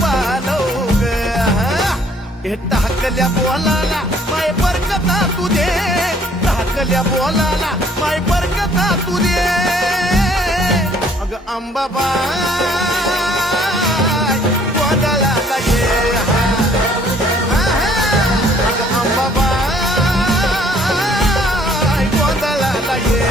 पालव ग हे टाकल्या बोलाला माय बरकता तू दे टाकल्या बोलाला माय बरकता तू दे अग अंबाबाई गोंधळाला ये अग अंबाबाई गोंधळाला ये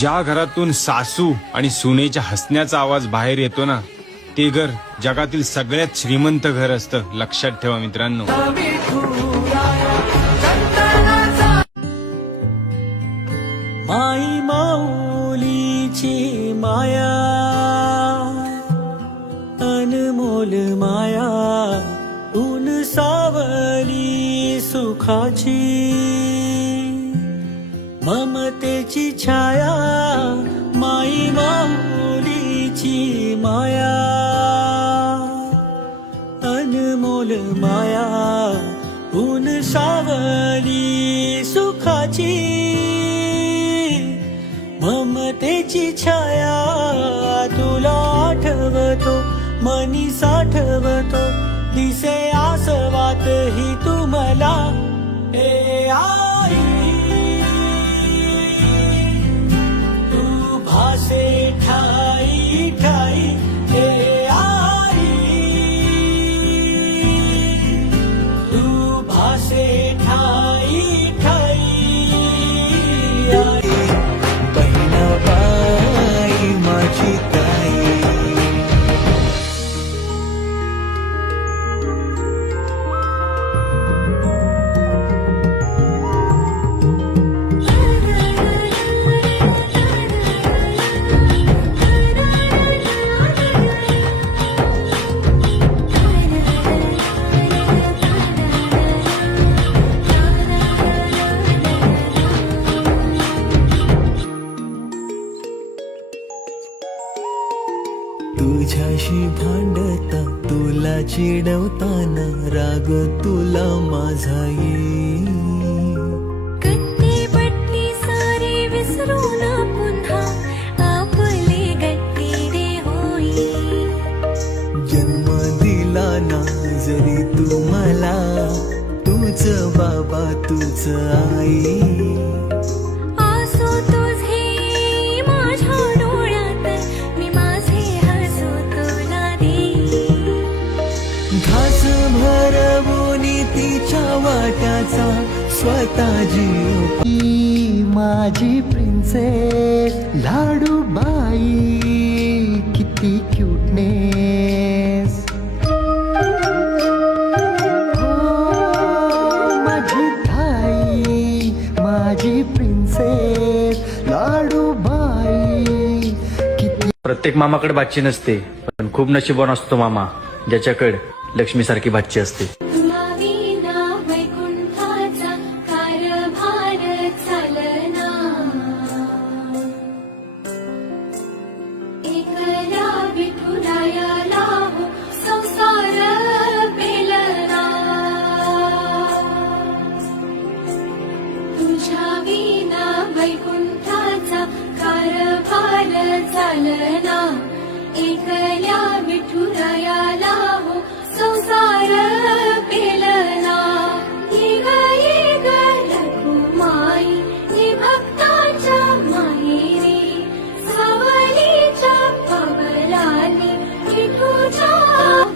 ज्या घरातून सासू आणि सुनेच्या हसण्याचा आवाज बाहेर येतो ना ते घर जगातील सगळ्यात श्रीमंत घर असतं. लक्षात ठेवा मित्रांनो. माई माऊलीची माया अनमोल माया ऊन सावली सुखाची ममतेची छाया माई माऊलीची माया अनमोल माया ऊन सावली सुखाची ममतेची छाया तुला आठवतो मनी साठवतो दिसे आसवात ही तुम्हाला ए आई तू भासे ठाई ठाई ए आई तू भासे ठाई ठाई आई बहिणाबाई माझी ताई तुझ्याशी भांडता तुला चिडवताना राग तुला माझा येईल गट्टी बट्टी सारी विसरून पुन्हा आपली गट्टी रे होईल जन्म दिला ना जरी तू मला तूच बाबा तूच आई आसो तुझे माझ्या डोळ्यात मी माझे हसू तुला देईन घास भरवून तिच्या वाट्याचा स्वतः जीव माझी प्रिन्सेस लाडूबाई किती क्यूटनेस माझी ताई माझी प्रिन्सेस लाडूबाई किती. प्रत्येक मामाकडे बाची नसते पण खूप नशीबवान असतो मामा ज्याच्याकडे लक्ष्मीसारखी बाची असते. तुला वैकुंठाचा कारभार चालना एकला विठुरायाला हो संसार पेलना तुझ्या विना वैकुंठाचा कारभार चालना एकल्या विठुरायाला हो संसार पेलना ये ग रघुमाई ये भक्ताच्या माहेरी सावलीच्या पवलाली विठूच्या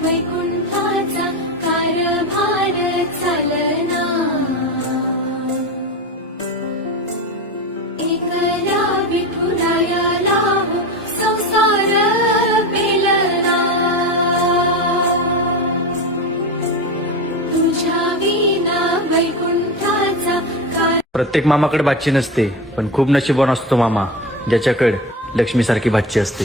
वैकुंठाचा कारभार चालना एकल्या विठुरायाला हो संसार पेलना तुझ्या विना वैकुंठाचा प्रत्येक मामाकडे बाची नसते पण खूप नशीबवान असतो मामा ज्याच्याकडे लक्ष्मीसारखी बाची असते.